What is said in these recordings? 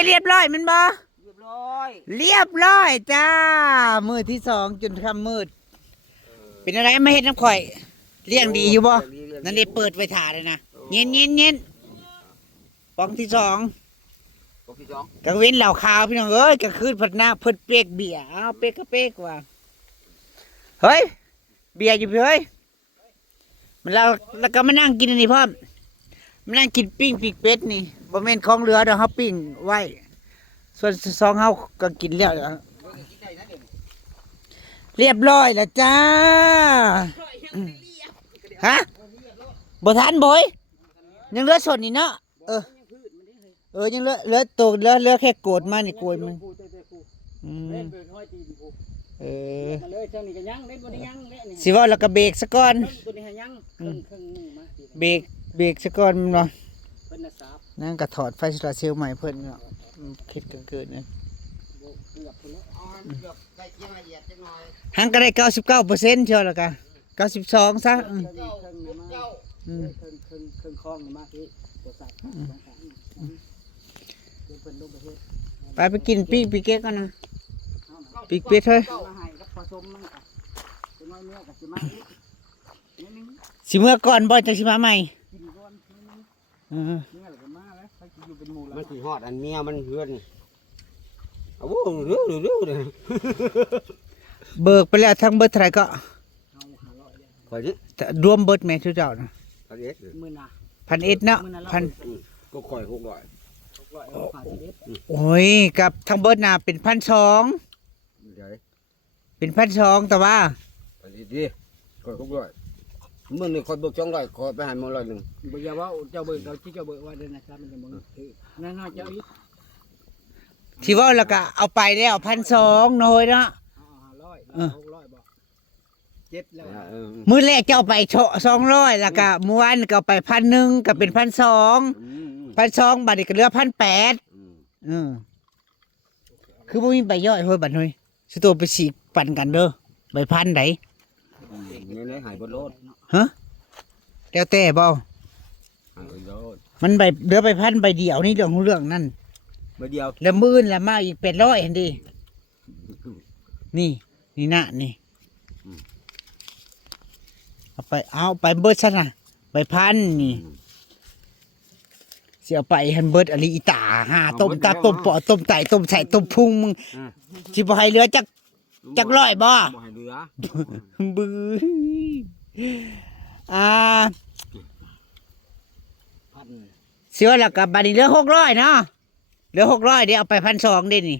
ยเรียบร้อยมันบ่เรียบร้อยเรียบร้อยจ้ามือที่สองจนค่ำมืดเป็นอะไรไม่เห็นน้ำข่อยเลี้ยงดีอยู่บ่นั่นได้เปิดไว้ถ่าเลยนะเย็นปองที่สองกังเว้นเหล่าขาวพี่น้องเอ้ยกลางคืนพัดหน้าเพิ่นเป๊กเบียร์เอาเป๊กก็เป๊กว่าเฮ้ยเบียร์อยู่เฮ้ยมันแล้วก็มานั่งกินอันนี้พ่อมานั่งกินปิ้งปีกเป็ดนี่บ่แม่นของเหลือเดี๋ยวเฮาปิ้งไว้ส่วนสองเฮาก็กินแล้วเรียบร้อยแล้วจ้าฮะบ่ทันบ่ยยังเหลือส่วนนี่เนาะยังเหลือตัวเหลือแค่โกดมานี่โกยมันสิว่าแล้วก็เบรกซะก่อนเบรกซะก่อนมันบ่นั่นก็ถอดไฟโซลาร์เซลล์ใหม่เพิ่นเนาะคิดกันเกินเนี่ยหังก็ได้99%เชียวแล้วก็92ซะเครื่องคล้องมาที่ตัวสัตว์ไปกินปิ้งปีกเก๊กกันนะปีกเป็ดเฮ้ยสิเมื่อก่อนบ่จะสิมาใหม่มันสิฮอดอันเมียมันเฮือนโอ้โหเรื่อยเลยเบิกไปแล้วทั้งเบิดเท่าไหร่ก็รวมเบิดแม่ทุกเจ้านะ1,100เนาะก็ค่อย600โอ้ยกับทั้งเบิดน่ะเป็น1,200เป็น1,200แต่ว่าดีค่อย600มื้อนี้ค่อยเบิก200ค่อยไปให้หมอ100บ่อย่าว่าเจ้าเบิกเราที่เจ้าเบิกว่าเด้อนะครับมันจะบ่ถือนั่นเจ้าอีกที่ว่าแล้วก็เอาไปแล้ว1,200น้อยเนาะ600บ่7แล้วมื้อแรกเจ้าไป200แล้วก็มื้อวานก็เอาไป1,000ก็เป็น1,200 1,200บัดนี้ก็เหลือ1,800คือบ่มีใบย่อยเฮ้ยบัดนี้สิโตไปสิปั่นกันเด้อใบพันไดนี่เลยหายบ่โลดฮะแล้วแต่บ่มันใบเหลือใบพันใบเดียวนี่เรื่องนั่นใบเดียวแล้วมื้อละมาอีก800หั่นดินี่นะนี่เอาไปเบิดซะนะใบพันนี่สิเอาไปหันเบิดอลิอีตาหาต้มตาต้มปอต้มไตต้มใส่ต้มพุงมึงสิบ่ให้เหลือจักร้อยบ่ให้เหลือบื้อสิว่าแล้วก็บัดนี้เหลือ600เนาะเหลือ600เดี๋ยวเอาไป1,200เด้นี่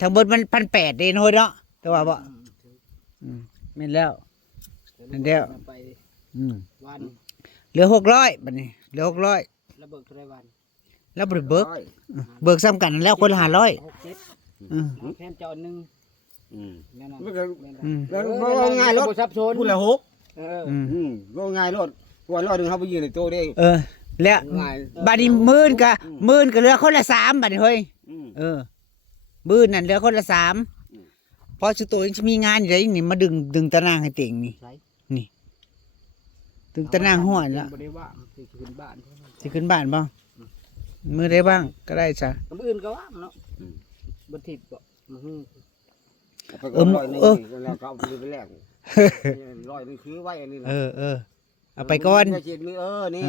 ทั้งเบิดมัน1,800เด้โหยเนาะแต่ว่าบ่แม่นแล้วนั่นเดียวเหลือ600บัดนี้เหลือ600แล้วเบิกเท่าไหร่วันแล้วเบิกซ้ำกันแล้วคนละ500แค่จอนึงก็ง่ายรถพูดละ6ก็ง่ายรถวัน100นึงเฮาไปยืนในโต๊ะได้แล้วบัดนี้มื้นก็เหลือคนละ3บัดนี้เฮ้ยมื้นนั่นเหลือคนละ3พอสุโตยังสิมีงานอยู่ได้นี่มาดึงตะนางให้เต็งนี่ดึงตะนางห้อยแล้วบ่ได้ว่างสิขึ้นบ้านบ่มื้อได้บ้างก็ได้จ้ะมื้ออื่นก็ว่างเนาะบ่ทิพย์บ่แล้วก็เอาไปแลก100นี่คือไว้อันนี้เอาไปก่อนนี่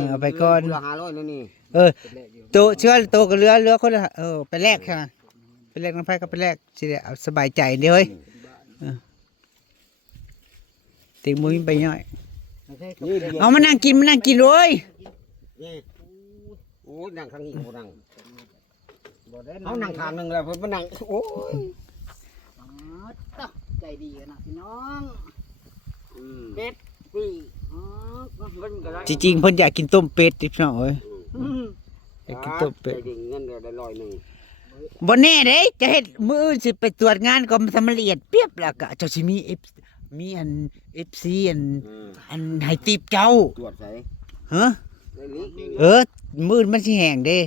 เอาไปก่อนละ500นี่โตเชื่อโตก็เหลือคนละไปแลกค่ะไปแลกน้ำไฟก็ไปแลกสิได้เอาสบายใจเด้อเฮ้ยติงมือไปย่อยเอามานั่งกินเลยโอ้ยนั่งข้างนี้บ่นั่งเอานั่งข้างนึงแล้วเพิ่นมานั่งโอ้ยใจดีนะพี่น้องเป็ดปีจริงๆเพิ่นอยากกินต้มเป็ดพี่น้องเอ้ยอยากกินต้มเป็ดเงินได้100นึงบ่แน่เด้จะเฮ็ดมื้ออื่นสิไปตรวจงานก็ทำละเอียดเปียบแล้วก็เจ้าสิมีอัน FC อันให้ติปเจ้าตรวจไสฮะมื้อมันสิแห้งเด้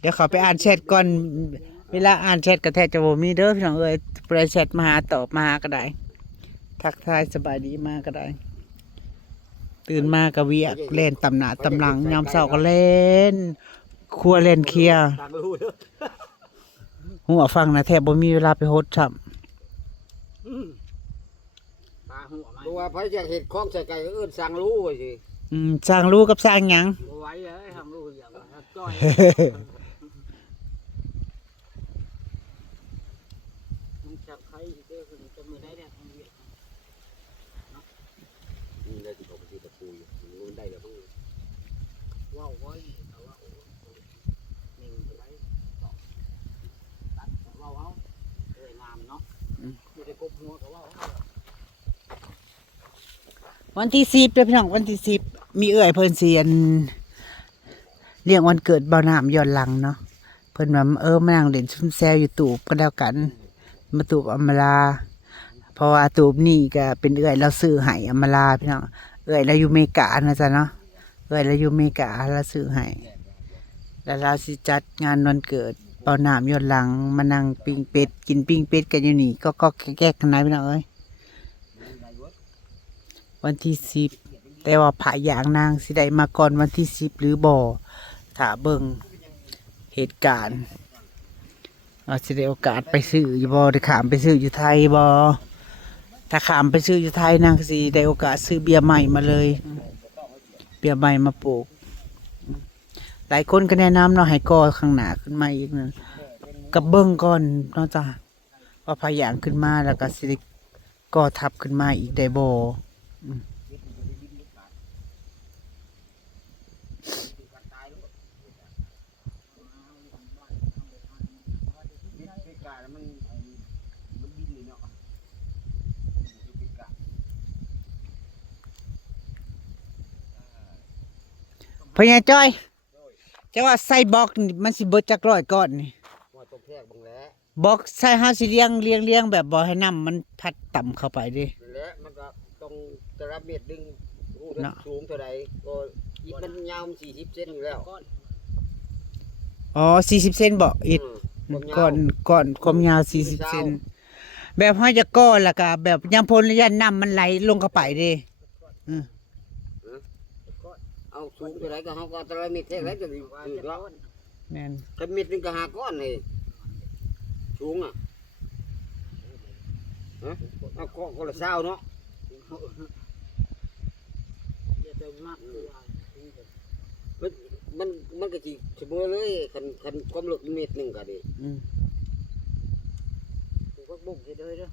เดี๋ยวขอไปอ่านแชทก่อนเวลาอ่านแชทก็แทบจะบ่มีเด้อพี่น้องเอ้ยไปแชทมาหาตอบมาหาก็ได้ทักทายสบายดีมาก็ได้ตื่นมาก็เวียกเล่นตำหน้าตำหลังยามเช้าก็เล่น ครัวเล่นเคลียร์ ตามรู้เด้อ หัวฟังนะแทบบ่มีเวลาไปโฮดซ้ำ ปลาหัวมัน ตัวไผอยากเห็ดของใส่ไก่ก็เอิ้นสั่งรู้ไว้สิ สร้างรู้กับสร้างหยัง บ่ไหว้เลยทำลูกอย่างว่าจ้อยมันจับใครเด้อคือจะมือได้เนี่ยทำเวียด นี่ได้ที่เขาไปซื้อตะปูอยู่มันได้แล้วต้อง ว้าวไว้แต่ว่าโอ้หนึ่งไปไว้ต่อตัดว้าวเอาเลยงามเนาะไม่ได้กบหัวกับว้าว วันที่10เด้อพี่น้องวันที่10มีเอื้อยเพิ่นสิอันเลี้ยงวันเกิดบ่าวน้ำย้อนหลังเนาะเพิ่นว่ามานั่งเล่นซุ่มแซวอยู่ตูบก็แล้วกัน มาตูบอำมาลา เพราะว่าตูบนี่ก็เป็นเอื้อยเราซื้อให้อำมาลาพี่น้องเอื้อยเราอยู่อเมริกานะจ๊ะเนาะเอื้อยเราอยู่อเมริกาเราซื้อให้แล้วเราสิจัดงานวันเกิดเป่าน้ำย้อนหลังมานั่งปิ้งเป็ดกินปิ้งเป็ดกันอยู่นี่ก็แก๊กๆกันนะพี่น้องเอ้ยวันที่10แต่ว่าพระอย่างนางสิได้มาก่อนวันที่10หรือบ่ถ้าเบิ่งเหตุการณ์อาจจะได้โอกาสไปซื้ออยู่บ่ได้ขามไปซื้ออยู่ไทยบ่ถ้าขามไปซื้ออยู่ไทยนางก็สิได้โอกาสซื้อเบียร์ใหม่มาเลยเบียร์ใหม่มาปลูกหลายคนก็แนะนำเนาะให้ก่อข้างหน้าขึ้นมาอีกนึงกับเบิ่งก่อนเนาะจ้ะว่าพะยางขึ้นมาแล้วก็สิได้ก่อทับขึ้นมาอีกได้บ่พญาจ้อยจะว่าใส่บล็อกนี่มันสิเบิดจักร้อยก้อนนี่ ว่าต้องแพรกบังแล้ว บล็อกใส่ห้าสิเลี้ยงแบบบ่ให้น้ำมันพัดต่ำเข้าไปดิ นั่นแหละมันก็ต้องจะรับเม็ดดึงรู้ เนาะ สูงเท่าใดก็อิฐมันยาว40เซนอยู่แล้ว อ๋อ40 เซนบ่อิด ก้อนความยาว40 เซนแบบห้อยจะก้อนแล้วก็แบบยามพ้นระยะน้ำมันไหลลงเข้าไปดิ เอาสูงเท่าใดก็เฮาก็ตะละเม็ดแท้แล้วจะสิถือแล้ว แม่น ถ้าเม็ดหนึงก็5ก้อนนี่สูงอ่ะฮะเอาก็ละ20เนาะ จะเติมมากคือว่า มันก็สิเสมอเลยคันความลึกเม็ดหนึงก็ดิ ปลูกผักบุ้งเฉยๆเด้อ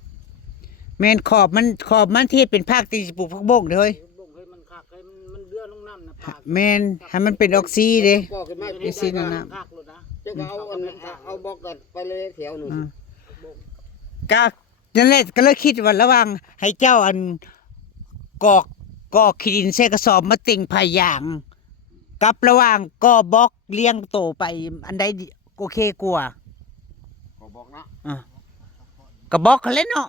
แม่นขอบมันที่เป็นภาคที่สิปลูกผักบงเด้อเฮ้ย ผักบุ้งให้มันคักให้มันเดือดลงน้ำนะปาก แม่นให้มันเป็นออกซิเด้ ก็ขึ้นมา ไอ้สินั่นน่ะ คักเลยนะ เจ้าก็เอาอันเอาบอกกันไปเลยแถวหนึง ก็นั่นแหละก็เลยคิดว่าระหว่างให้เจ้าอันกอกขี้ดินใส่กระสอบมาติ่งพายาง กับระหว่างก่อบล็อกเลี้ยงโตไปอันใดโอเคกว่า ก็บอกนะ ก็บล็อกกันเลยเนาะ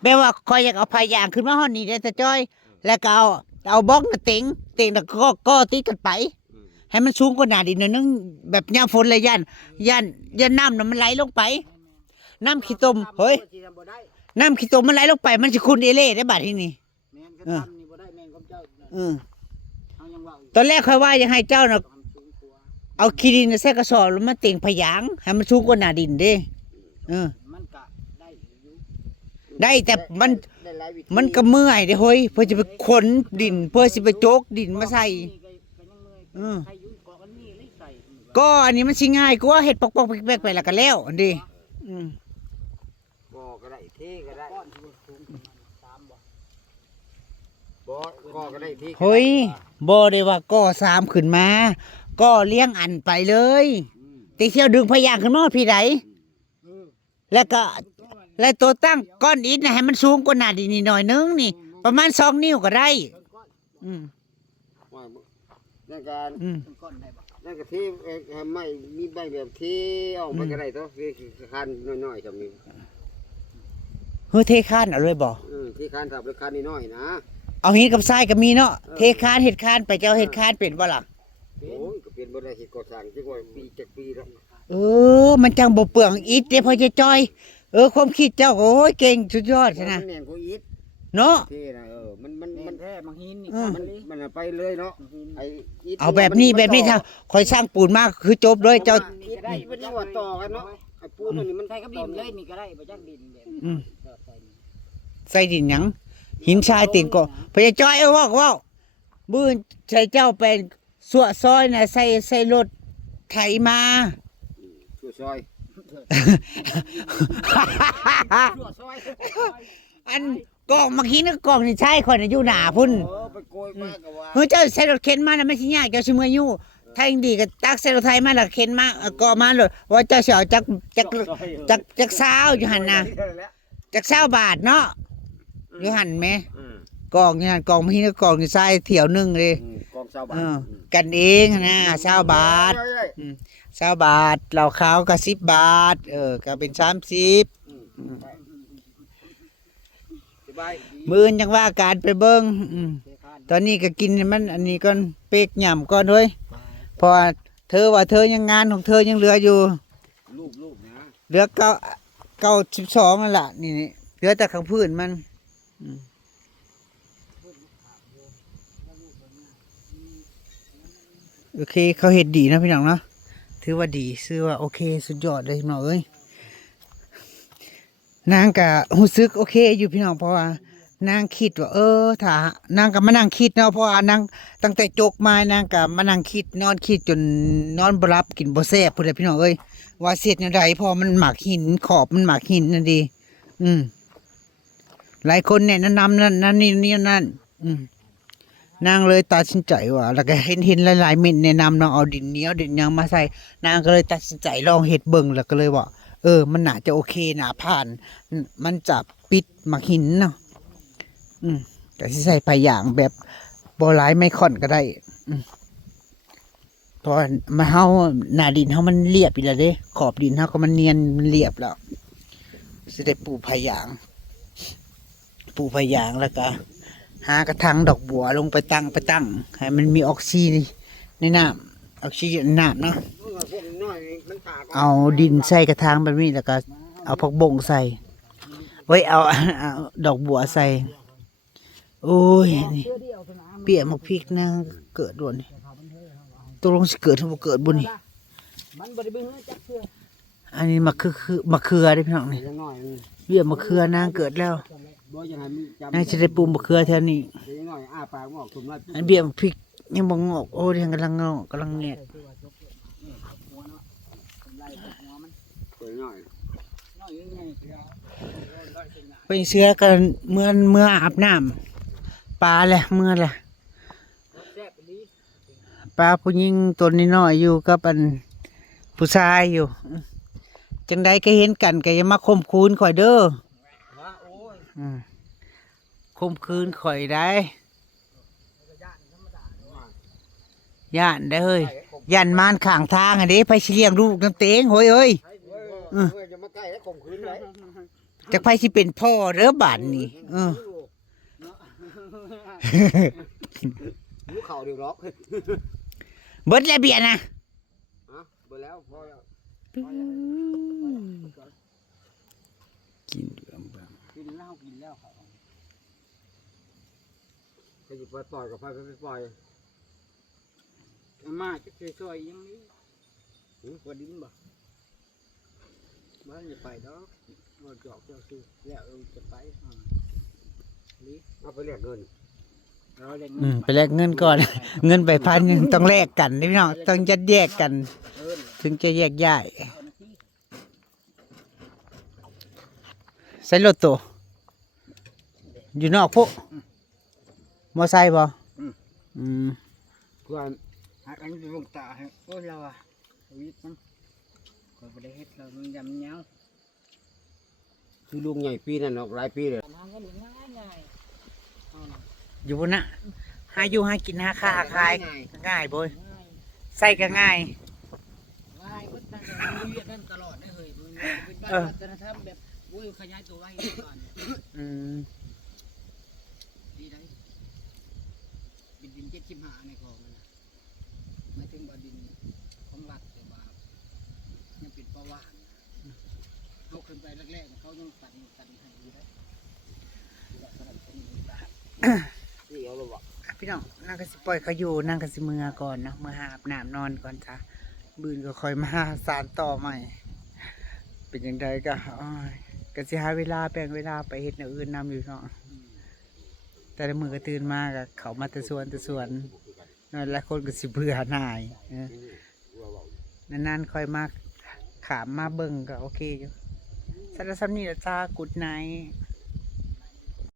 แปลว่าคอยอยากเอาพายางขึ้นมาห้องนี้ได้แต่จ้อย แล้วก็เอาบล็อกมาติ่งแล้วก็ติดกันไป ให้มันสูงกว่าหน้าดินหน่อยนึงแบบยามฝนเลยย่านน้ำน่ะมันไหลลงไป น้ำขี้ตมเฮ้ย บ่ได้ น้ำขี้ตมมันไหลลงไปมันสิคุณเอเล่ได้บาดที่นี่ แม่นก็ทำนี่บ่ได้แม่นของเจ้า เขายังว่า ตอนแรกค่อยว่าอยากให้เจ้าน่ะ ทำสูงกว่า เอาขี้ดินใส่กระสอบแล้วมาติ่งพยางให้มันสูงกว่าหน้าดินเด้มันก็ได้อยู่ ได้แต่มัน ได้หลายวิธี มันก็เมื่อยเด้เฮ้ยเพื่อจะไปขนดิน เพื่อสิไปโจกดินมาใส่ ใครยุ่งเกาะกันนี่เลยใส่ ก็อันนี้มันสิง่ายกว่าเฮ็ดปอกๆแป๊กๆไปแล้วก็แล้วอันนี้อืม ก็ได้เทก็ได้ ก้อนที่สูงประมาณ3บ่ ก็ได้เท เฮ้ยบ่ได้ว่าก็3ขึ้นมา ก็เลี้ยงอันไปเลยติเที่ยวดึงพยางขึ้นมาพี่ใดแล้วก็แล้วตัวตั้งก้อนอิฐนะให้มันสูงกว่าหน้าดินนิดหน่อยนึงนี่ ประมาณ2 นิ้วก็ได้ อืม นั่นการ เป็นก้อนได้บ่ นั่นก็เทไม่มีใบแบบเทออกไปก็ได้ตัวคันน้อยๆจำนี้ เฮ้ยเทคานเอาเลยบ่ ที่คันทับหรือคันน้อยๆนะ เอาหินกับทรายก็มีเนาะเทคานเฮ็ดคานไปเจ้าเฮ็ดคานเป็นบ่ล่ะ โอ้ยก็เป็นบ่ได้เฮ็ดก่อสร้างจักว่าปีจักปีแล้ว มันจังบ่เปลืองอิฐเด้พอจะจ้อย ความคิดเจ้าโอ้ยเก่งสุดยอดใช่นะ มันแน่นกว่าอีท เนาะ เทนะมัน แม่นแท้ ท้มังหินนี่ มันไปเลยเนาะไอ้ เอาแบบนี้ถ้าคอยสร้างปูนมากคือจบเลยเจ้า นี่ก็ได้มันยังว่าต่อกันเนาะไอ้ปูนนี่มัน ใส่กับดินเลยนี่ก็ได้บ่จักดินแบบ อืม ใส่ ใส่ดินหยังหินชายตีนก็พญาจ้อยเว่าบื้นใช้เจ้าเป็นสวซอยน่ะใส่รถไถมา ช่วยซอย อันกองมาขี้นึกกองนี่ใช่คนน่ะอยู่หน้าพุ่น ไปโกยมากกับว่า เฮ้ยเจ้าใส่รถเข็นมาน่ะไม่ใช่ยากเจ้าสิเมื่อยอยู่ถ้ายังดีก็ตักใส่รถไถมาแล้วเข็นมาก็มาเลยว่าเจ้าสิเอาจัก20อยู่หั่นน่ะจัก20 บาทเนาะอยู่หั่นแหมกองนี่หั่นกองมาขี้นึกกองนี่ใส่เที่ยวหนึงเลย กองชาวบ้า เออน กันเองนะ20 บาท 20 บาทเหล้าขาวก็10 บาทก็เป็น30 สบาย มื้อจังว่าการไปเบิ่งตอนนี้ก็กินให้มันอันนี้ก่อนเป๊กหย่ำก่อนเว้ยเพราะว่าเธอว่าเธอยังงานของเธอยังเหลืออยู่ ลูกนะ เหลือ92นั่นล่ะนี่เหลือแต่ข้างพื้นมันโอเคเขาเฮ็ดดีนะพี่น้องเนาะถือว่าดีชื่อว่าโอเคสุดยอดเลยพี่น้องเอ้ยนางก็รู้สึกโอเคอยู่พี่น้องเพราะว่านางคิดว่าถ้านางก็มานั่งคิดเนาะเพราะว่านางตั้งแต่จกมานางก็มานั่งคิดนอนคิดจนนอนบ่หลับกินบ่แซ่บพุ่นแหละพี่น้องเอ้ยว่าเสร็จแนวใดพอมันหมักหินขอบมันหมักหินนั่นดีหลายคนเนี่ยแนะนำนั่นนั่นนางเลยตัดสินใจว่าแล้วก็เห็นหลายๆเม็ดแนะนำน้องเอาดินเหนียวดินหยังมาใส่นางก็เลยตัดสินใจลองเฮ็ดเบิ่งแล้วก็เลยว่ามันน่าจะโอเคน่าผ่านมันจะปิดหมักหินเนาะแต่สิใส่ไปอย่างแบบบ่หลายไมครอนก็ได้เพราะมาเฮาหน้าดินเฮามันเรียบอีแล้วเด้ขอบดินเฮาก็มันเนียนมันเรียบแล้วสิได้ปลูกไผ่ยางแล้วก็หากระถางดอกบัวลงไปตั้งให้มันมีออกซิเจนในน้ำออกซิเจนในน้ำเนาะเอาดินใส่กระถางแบบนี้แล้วก็เอาผักบงใส่ไว้เอาดอกบัวใส่โอ้ยนี่เปียกมักพริกนะเกิดด่วนนี่ตกลงสิเกิดหรือบ่เกิดบุญนี่ มันบ่ได้เบิ่งจักเทื่อ อันนี้มะเขือได้พี่น้องนี่ ยังน้อย เบี้ยมะเขือนางเกิดแล้ว บ่ยังไงมึงจำ นางจะได้ปลูกมะเขือแถวนี้ ยังน้อยอ้าปากออกถุงละ อันเบี้ยมักพริกยังบ่งอกโอ้ยยังกำลังงอกกำลังแงก ตัวน้อย น้อยใหญ่ๆเทื่อ เป็นเชื้อกันเมื่ออาบน้ำปลาแหละเมื่อแหละ แซ่บดี ปลาผู้หญิงตัวน้อยๆอยู่กับอันผู้ชายอยู่จังใดก็เห็นกันก็อย่ามาข่มขืนข่อยเด้อ ว่าโอ้ย ข่มขืนข่อยได้ย่านได้เฮ้ยย่านมานข้างทางอันนี้ไปสิเลี้ยงลูกน้ำเตงโหยเอ้ย จะมาใกล้แล้วข่มขืนเลย จักไผสิเป็นพ่อเด้อบาดนี้ลูกเข่าเดียวหรอก เบิดแล้วเบียร์นะ เบอร์แล้วพอแล้ว กินเรื่องบ้าง กินเหล้ากินแล้วเขา จะหยิบไปปล่อยกับไฟไปปล่อย อามาจะช่วยๆยังนี้บ่ดินบ่บ้านอย่าไปดอกบ่จอกเจ้าคือแล้วจะไปนี่ เอาไปเรียกเงิน เราเล่น ไปแลกเงินก่อน เงินไป1,000ต้องแลกกันพี่น้องต้องจัดแยกกัน ถึงจะแยกย้ายใส่รถตัวอยู่นอกพวกมอไซค์บ่เพื่อน หักอันลงตาให้โอ้เราอ่ะวิทย์มันก็บ่ได้เฮ็ดเรามันยำเหนียว คือลุงใหญ่ปีนั่นหลายปีเลย ทำกันง่ายๆเอาน่ะ อยู่บนน่ะหาอยู่หากินหาค้าขายง่ายบ่ยใส่ก็ง่าย ง่ายมันตั้งแต่เรียนนั่นตลอดได้เฮ้ยมันเป็นบ้านวัฒนธรรมแบบโอ้ยขยายตัวไว้ก่อนดีได้ดิน75ในของมันไม่ถึงว่าดินของรัฐแต่ว่ายังเป็นประวัติเขาขึ้นไปแรกๆเขายังตัดให้อยู่ได้ นี่เอาลง พี่น้องนางก็สิปล่อยเขาอยู่นางก็สิเมื่อก่อนเนาะเมื่อหาบน้ำนอนก่อนจ้ะบืนก็ค่อยมาสานต่อใหม่ เป็นยังไงก็อ้ายก็สิหาเวลาแบ่งเวลาไปเฮ็ดแนวอื่นนำอยู่เนาะแต่ละมื้อก็ตื่นมาก็เข้ามาแต่สวนนอนหลายคนก็สิเบื่อหน่ายนานๆค่อยมาขามมาเบิ่งก็โอเคอยู่สำหรับนี้ละจ้ากุดไนท์